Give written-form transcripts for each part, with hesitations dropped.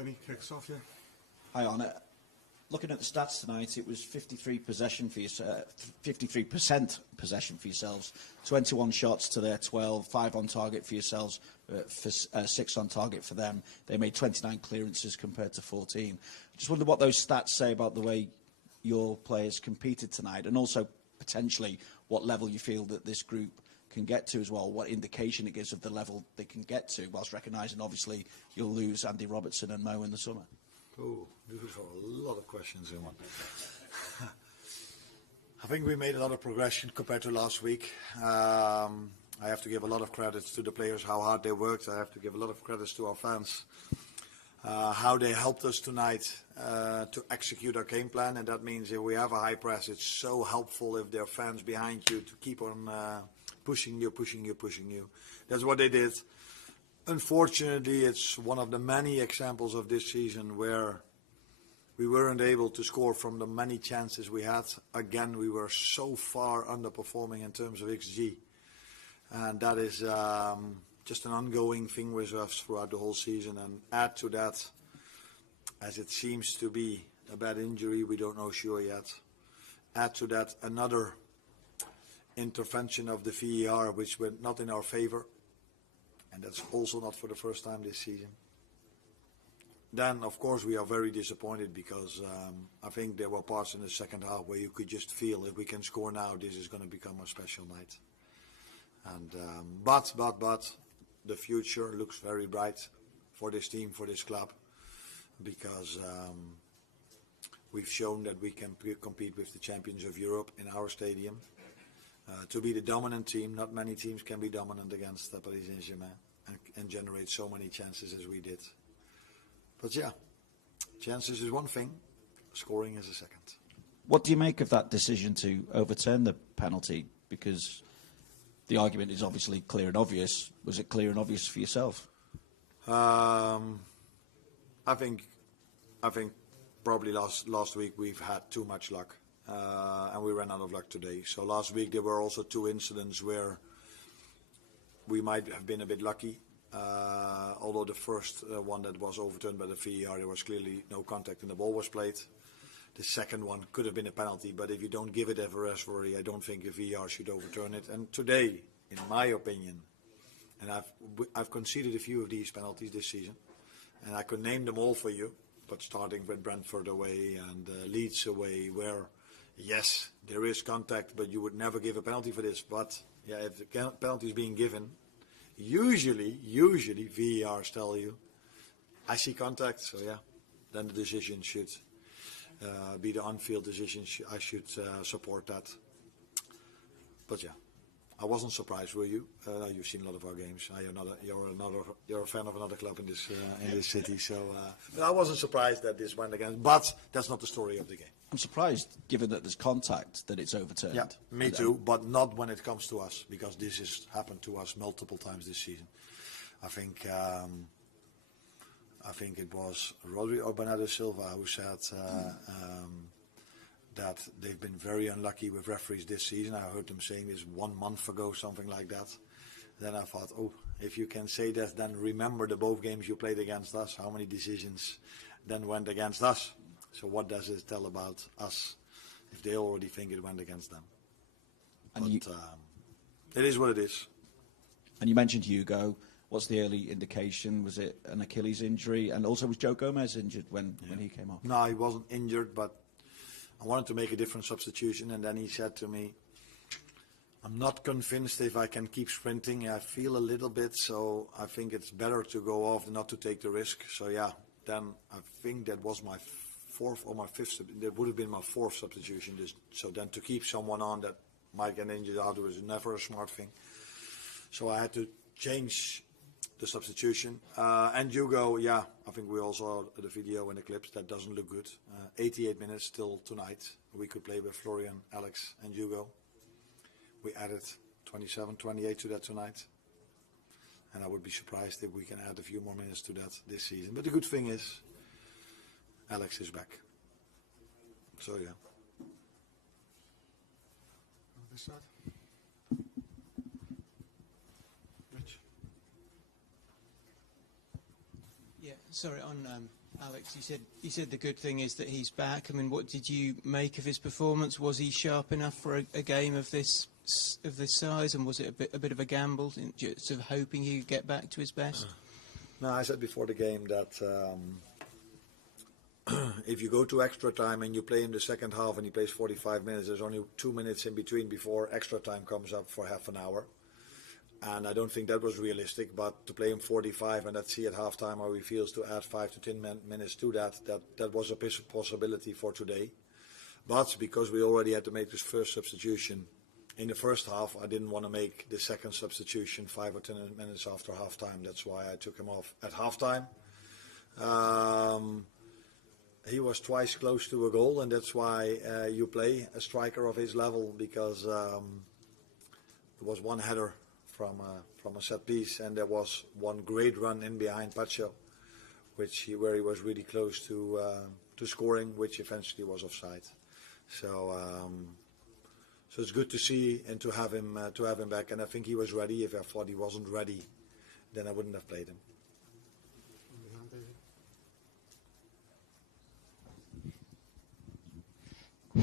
Vinny, kick us off, yeah. Hi, on it. Looking at the stats tonight, it was 53% possession for yourselves, 21 shots to their 12, 5 on target for yourselves, 6 on target for them. They made 29 clearances compared to 14. Just wonder what those stats say about the way your players competed tonight, and also potentially what level you feel that this group can get to as well, what indication it gives of the level they can get to, whilst recognising obviously you'll lose Andy Robertson and Mo in the summer. Oh, this is a lot of questions in one. I think we made a lot of progression compared to last week. I have to give a lot of credits to the players, how hard they worked. I have to give a lot of credits to our fans, how they helped us tonight to execute our game plan. And that means if we have a high press, it's so helpful if there are fans behind you to keep on pushing you. That's what they did. Unfortunately, it's one of the many examples of this season where we weren't able to score from the many chances we had. Again, we were so far underperforming in terms of XG. And that is just an ongoing thing with us throughout the whole season. And add to that, as it seems to be a bad injury, we don't know sure yet. Add to that another intervention of the VAR, which went not in our favor. And that's also not for the first time this season. Then, of course, we are very disappointed because I think there were parts in the second half where you could just feel if we can score now, this is going to become a special night. And but the future looks very bright for this team, for this club, because we've shown that we can compete with the champions of Europe in our stadium. To be the dominant team, not many teams can be dominant against Paris Saint-Germain and generate so many chances as we did. But yeah, chances is one thing, scoring is a second. What do you make of that decision to overturn the penalty? Because the argument is obviously clear and obvious. Was it clear and obvious for yourself? I think probably last week we've had too much luck. And we ran out of luck today. So last week there were also 2 incidents where we might have been a bit lucky. Although the first one that was overturned by the VAR, there was clearly no contact and the ball was played. The second one could have been a penalty, but if you don't give it a referee, I don't think the VAR should overturn it. And today, in my opinion, and I've conceded a few of these penalties this season, and I could name them all for you, but starting with Brentford away and Leeds away, where yes, there is contact, but you would never give a penalty for this. But yeah, if the penalty is being given, usually VARs tell you, I see contact, so yeah, then the decision should be the on-field decision. I should support that. But yeah, I wasn't surprised, were you? You've seen a lot of our games. You're a fan of another club in this city, so but I wasn't surprised that this went against. But that's not the story of the game. I'm surprised, given that there's contact, that it's overturned. Yeah, me too, but not when it comes to us, because this has happened to us multiple times this season. I think it was Rodrigo Bernardo Silva who said that they've been very unlucky with referees this season. I heard them saying this 1 month ago, something like that. Then I thought, oh, if you can say that, then remember the both games you played against us, how many decisions then went against us. So what does it tell about us if they already think it went against them? And it is what it is. And you mentioned Hugo. What's the early indication? Was it an Achilles injury? And also, was Joe Gomez injured when he came off? No, he wasn't injured, but I wanted to make a different substitution. And then he said to me, I'm not convinced if I can keep sprinting. I feel a little bit, so I think it's better to go off than not to take the risk. So yeah, then I think that was my 4th or my 5th. That would have been my 4th substitution. So then to keep someone on that might get injured afterwards is never a smart thing. So I had to change the substitution. And Hugo, yeah, I think we all saw the video and the clips. That doesn't look good. 88 minutes still tonight. We could play with Florian, Alex, and Hugo. We added 27, 28 to that tonight. And I would be surprised if we can add a few more minutes to that this season. But the good thing is, Alex is back. So yeah. This side. Rich. Yeah, Yeah, sorry, on Alex, you said the good thing is that he's back. I mean, what did you make of his performance? Was he sharp enough for a game of this size, and was it a bit of a gamble, sort of hoping he could get back to his best? No, I said before the game that if you go to extra time and you play in the second half and he plays 45 minutes, there's only 2 minutes in between before extra time comes up for half an hour. And I don't think that was realistic, but to play him 45 and let's see at halftime how he feels to add 5 to 10 minutes to that was a possibility for today. But because we already had to make this first substitution in the first half, I didn't want to make the second substitution 5 or 10 minutes after halftime. That's why I took him off at halftime. He was twice close to a goal, and that's why you play a striker of his level, because there was one header from a set piece, and there was one great run in behind Pacho, where he was really close to scoring, which eventually was offside. So it's good to see and to have him back, and I think he was ready. If I thought he wasn't ready, then I wouldn't have played him.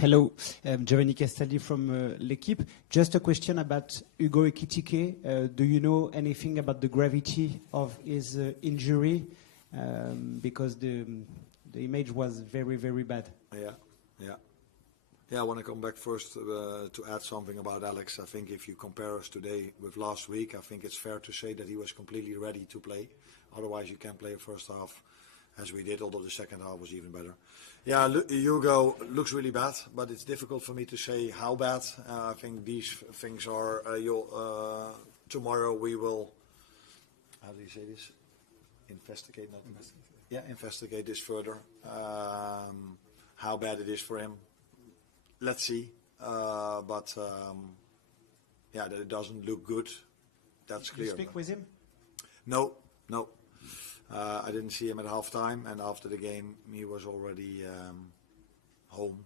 Hello, Giovanni Castelli from L'Equipe. Just a question about Hugo Ekitike. Do you know anything about the gravity of his injury? Because the image was very, very bad. Yeah, I want to come back first to add something about Alex. I think if you compare us today with last week, I think it's fair to say that he was completely ready to play. Otherwise, you can't play a first half as we did, although the second half was even better. Yeah, Hugo looks really bad, but it's difficult for me to say how bad. I think these things are, tomorrow we will, how do you say this? Investigate this further. How bad it is for him. Let's see. That it doesn't look good. That's clear. Did you speak with him? No. I didn't see him at halftime, and after the game he was already home.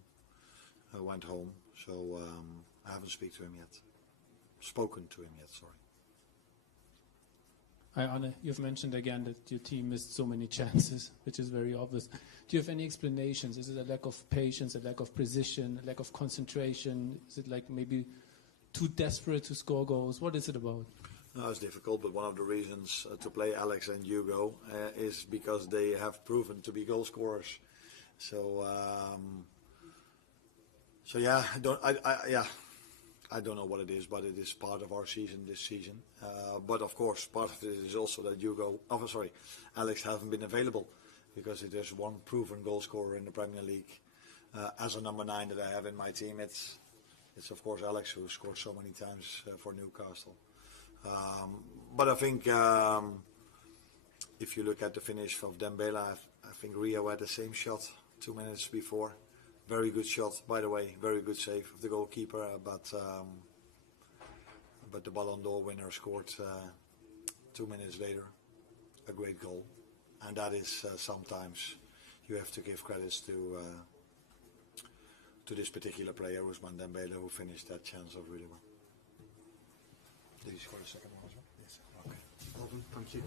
Went home, so I haven't spoken to him yet. Sorry. Hi, Arne. You've mentioned again that your team missed so many chances, which is very obvious. Do you have any explanations? Is it a lack of patience, a lack of precision, a lack of concentration? Is it like maybe too desperate to score goals? What is it about? No, it's difficult, but one of the reasons to play Alex and Hugo is because they have proven to be goal scorers. So I don't know what it is, but it is part of our season this season. But of course, part of it is also that Alex hasn't been available, because if there's one proven goal scorer in the Premier League as a number 9 that I have in my team, it's of course Alex, who scored so many times for Newcastle. But I think if you look at the finish of Dembele, I think Rio had the same shot 2 minutes before. Very good shot, by the way. Very good save of the goalkeeper. But the Ballon d'Or winner scored 2 minutes later a great goal. And that is sometimes you have to give credits to this particular player, Ousmane Dembele, who finished that chance off really well. Did he score the second one as well? Yes. Okay. Well done. Thank you.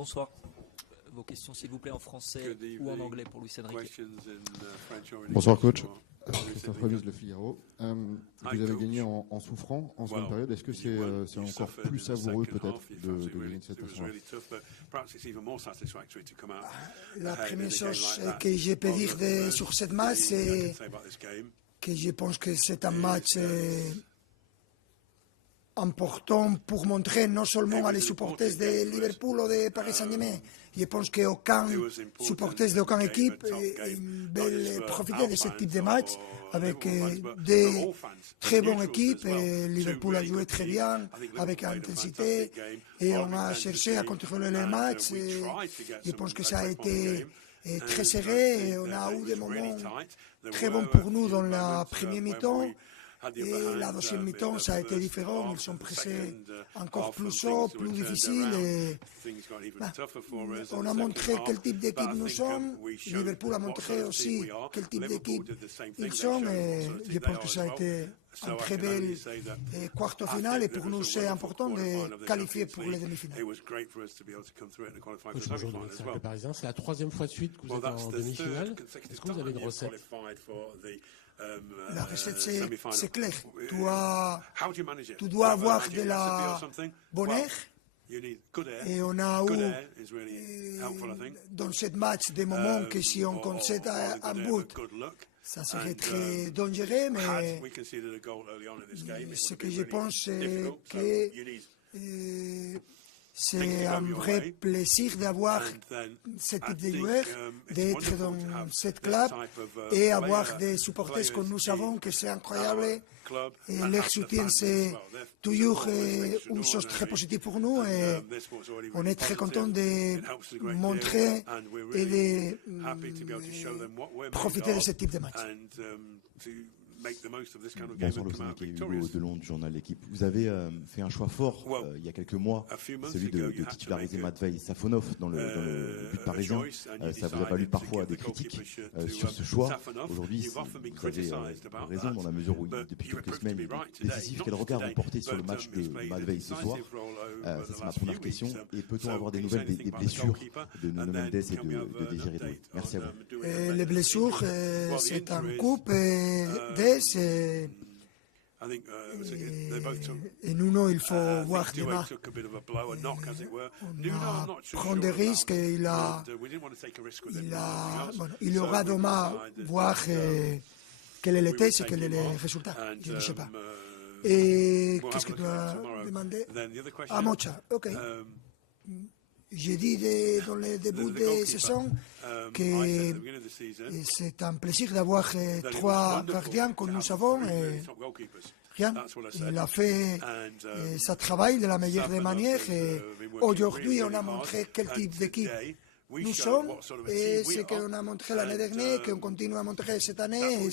Bonsoir. Vos questions, s'il vous plaît, en français ou en anglais pour Luis Enrique. Bonsoir coach. Christophe Revis, Le Figaro. Vous avez gagné en souffrant en seconde période. Est-ce que c'est encore plus savoureux peut-être de gagner de cette façon-là? La première chose que je peux dire sur cette match, c'est que je pense que c'est un match important pour montrer non seulement à les supporters de Liverpool ou de Paris Saint-Germain. Je pense qu'aucun supporter d'aucune équipe veut profiter de ce type de match avec des très bonnes équipes. Liverpool a joué très bien, avec intensité, et on a cherché à contrôler le match. Je pense que ça a été très serré, et on a eu des moments très bons pour nous dans la première mi-temps. Et la deuxième mi-temps, ça a été différent. Ils sont pressés encore plus haut, plus difficile. Et, on a montré quel type d'équipe nous sommes. Liverpool a montré aussi quel type d'équipe ils sont. Et je pense que ça a été un très bel quart final. Et pour nous, c'est important de qualifier pour les demi-finales. Coach, bonjour, donc, c'est le Parisien. C'est la troisième fois de suite que vous êtes en demi-finale. Est-ce que vous avez une recette? La recette, c'est clair. Tu dois avoir de la bonne air. Et on a eu dans ce match des moments que si on concède un but, ça serait très dangereux. Mais ce que je pense, c'est que c'est un vrai plaisir d'avoir ce type de joueurs, d'être dans cette club et avoir des supporters que nous savons que c'est incroyable. Et leur soutien, c'est toujours une chose très positive pour nous. Et on est très content de montrer et de profiter de ce type de match. Bonsoir Luis Enrique, Hugo Delon du journal L'équipe. Vous avez fait un choix fort il y a quelques mois, celui de titulariser Matvei Safonov dans le but parisien. Ça vous a valu parfois des critiques sur ce choix. Aujourd'hui, vous avez raison dans la mesure où depuis quelques semaines il est décisif. Quel regard vous portez sur le match de Matvei ce soir? Ça c'est ma première question. Et peut-on avoir des nouvelles des blessures de Nuno Mendes et de Désiré Doué? Merci à vous. Les blessures, c'est un couple et Nuno, il faut voir demain. On prend des risques et il aura demain voir quel est le test et quel est le résultat. Je ne sais pas. Et qu'est-ce que tu as demandé? Ah, Mocha, ok. J'ai dit dans le début de saison que c'est un plaisir d'avoir trois gardiens que nous avons. Rien. Il a fait sa travail de la meilleure des manières. Aujourd'hui, on a montré quel type d'équipe nous sommes et ce qu'on a montré l'année dernière, qu'on continue à montrer cette année.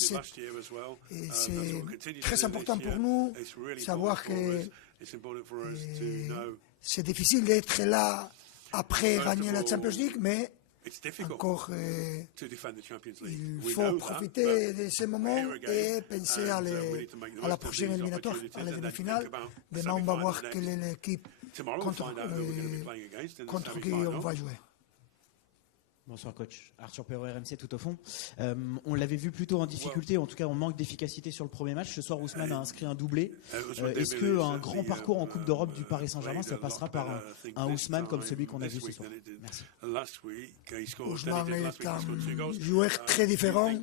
Et c'est très important pour nous de savoir que c'est difficile d'être là après gagner la Champions League, mais encore il faut profiter de ces moments et penser à la prochaine éliminatoire, à la demi-finale. Demain, on va voir quelle est l'équipe contre qui on va jouer. Bonsoir coach, Arthur Perrault, RMC tout au fond. On l'avait vu plutôt en difficulté, en tout cas en manque d'efficacité sur le premier match. Ce soir, Ousmane a inscrit un doublé. Est-ce qu'un grand parcours en Coupe d'Europe du Paris Saint-Germain, ça passera par un Ousmane comme celui qu'on a vu ce soir? Merci. Ousmane est un joueur très différent.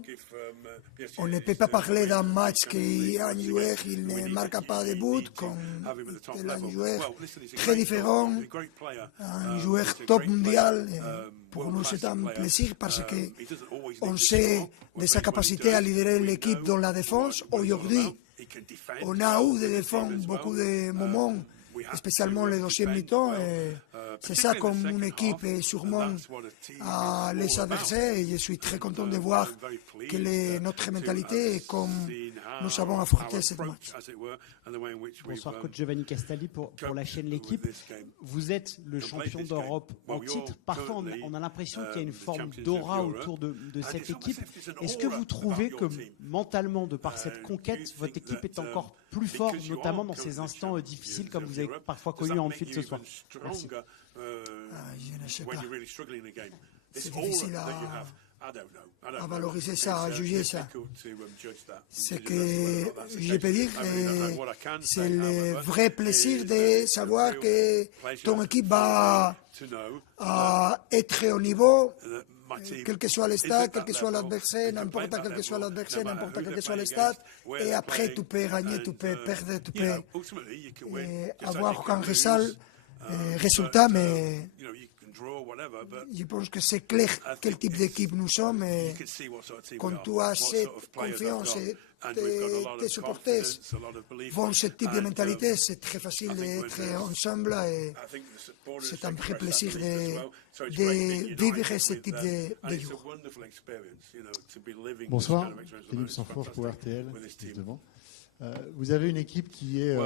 On ne peut pas parler d'un match qu'un joueur il ne marque pas de but, comme un joueur très différent, un joueur top mondial. Pour nous, c'est un plaisir parce qu'on sait de sa capacité à lidérer l'équipe dans la défense. Aujourd'hui, on a eu de défendre beaucoup de moments, spécialement les deuxième mi-temps. C'est ça comme une équipe sûrement à les adversaires. Et je suis très content de voir quelle est notre mentalité et comme nous avons affronté ce match. Bonsoir coach Giovanni Castaldi pour la chaîne L'équipe. Vous êtes le champion d'Europe en titre. Parfois on a l'impression qu'il y a une forme d'aura autour de cette équipe. Est-ce que vous trouvez que mentalement, de par cette conquête, votre équipe est encore plus forte, notamment dans ces instants difficiles comme vous avez parfois connu en Anfield ce soir? Merci. Je ne sais pas. C'est difficile à valoriser ça, à juger ça. Ce que je peux dire, c'est le vrai plaisir de savoir que ton équipe va être au niveau, quel que soit le stade, quel que soit l'adversaire, n'importe quel que soit l'adversaire, n'importe quel que soit le stade. Et après, tu peux gagner, tu peux perdre, tu peux avoir aucun résultat, mais je pense que c'est clair quel type d'équipe nous sommes. Et quand tu as cette confiance et tes supporters vont ce type de mentalité, c'est très facile d'être ensemble et c'est un vrai plaisir de vivre ce type de jour. Bonsoir, Philippe Sanfourche pour RTL, devant. Vous avez une équipe qui est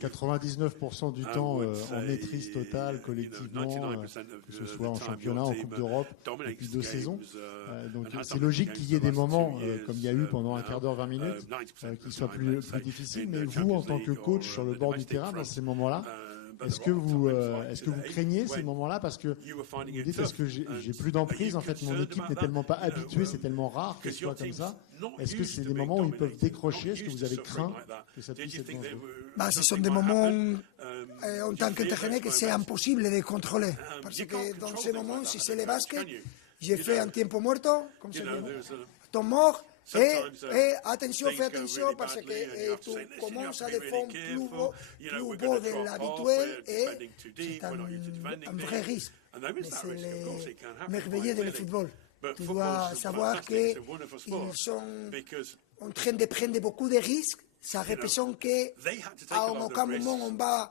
99% du temps en maîtrise totale, collectivement, que ce soit en championnat, en Coupe d'Europe, depuis 2 saisons. Donc c'est logique qu'il y ait des moments, comme il y a eu pendant un quart d'heure, 20 minutes, qui soient plus difficiles. Mais vous, en tant que coach sur le bord du terrain, dans ces moments-là, est-ce que vous craignez ces moments-là parce que vous dites est-ce que j'ai plus d'emprise, en fait mon équipe n'est tellement pas habituée, c'est tellement rare que ce soit comme ça. Est-ce que c'est des moments où ils peuvent décrocher? Est-ce que vous avez craint que ça puisse être dangereux? Ce sont des moments en tant qu'entraîneur que c'est impossible de contrôler parce que dans ces moments, si c'est le basket, j'ai fait un tiempo muerto, comme ça dit, temps mort. Et attention, fais attention parce que tu commences à défendre plus beau de l'habituel et c'est un vrai risque. Mais c'est le merveilleux de le football. Tu dois savoir qu'ils sont en train de prendre beaucoup de risques. Ça représente qu'à aucun moment on va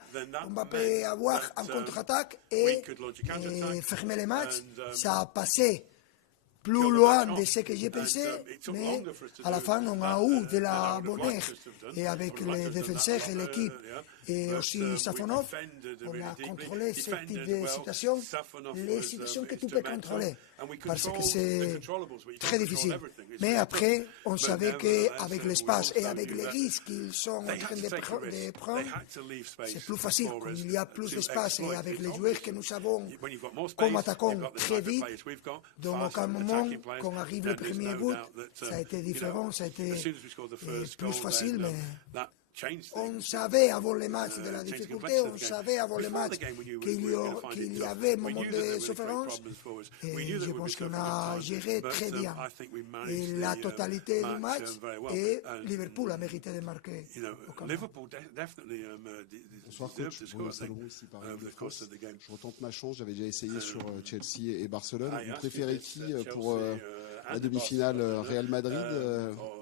avoir un contre-attaque et fermer les matchs. Ça a passé plus loin de ce que j'ai pensé, mais à la fin, on a eu de la bonheur. Et avec les défenseurs et l'équipe, et aussi Safonov, on a contrôlé ce type de situations, les situations que tu peux contrôler, parce que c'est très difficile. Mais après, on savait qu'avec l'espace et avec les risques qu'ils sont en train de prendre, c'est plus facile. Quand il y a plus d'espace et avec les joueurs que nous avons comme attaquants très vite, dans aucun moment, quand arrive le premier but, ça a été différent, ça a été plus facile, mais on savait avant les matchs de la difficulté, on savait avant les matchs qu'il y avait un moment de souffrance et je pense qu'on a géré très bien et la totalité du match et Liverpool a mérité de marquer. Bonsoir coach, Bruno Salomon ici par France. Je retente ma chance, j'avais déjà essayé sur Chelsea et Barcelone. Vous préférez qui pour la demi-finale Real Madrid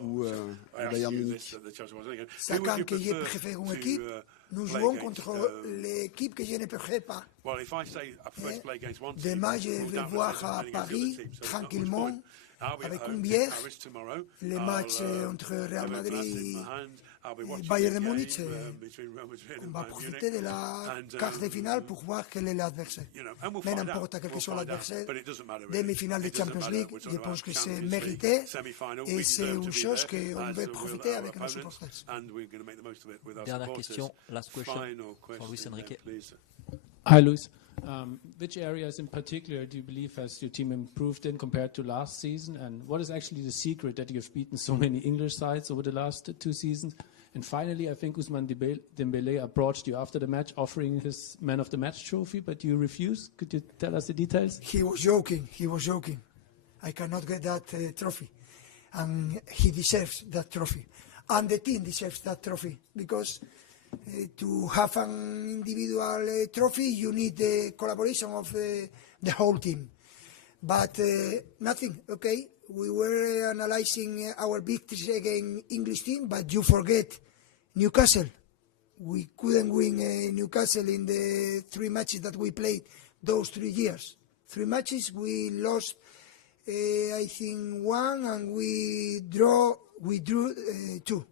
ou Bayern Munich? Chacun que je préfère une équipe, nous jouons contre l'équipe que je ne préfère pas. Demain, je vais voir à Paris, tranquillement, avec une bière, les matchs entre Real Madrid et Bayern de Munich. On va profiter de la quart de finale pour voir quel est l'adversaire. Mais n'importe quel que soit l'adversaire, demi-finale de Champions League, je pense que c'est mérité et c'est une chose qu'on veut profiter avec nos supporters. Dernière question, last question for Luis Enrique. Hi Luis. Which areas in particular do you believe has your team improved in compared to last season? And what is actually the secret that you have beaten so many English sides over the last 2 seasons? And finally, I think Ousmane Dembélé approached you after the match offering his Man of the Match trophy, but you refused. Could you tell us the details? He was joking. I cannot get that trophy. And he deserves that trophy. And the team deserves that trophy because to have an individual trophy, you need the collaboration of the whole team. But nothing, okay? We were analyzing our victories against English team, but you forget Newcastle. We couldn't win Newcastle in the 3 matches that we played those 3 years. 3 matches, we lost, I think, 1, and we drew 2.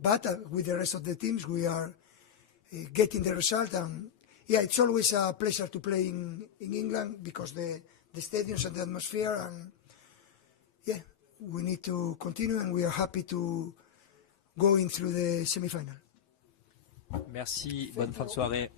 But with the rest of the teams, we are getting the result. And yeah, it's always a pleasure to play in England because the stadiums and the atmosphere. And yeah, we need to continue, and we are happy to go in through the semi-final. Merci, bonne fin de soirée.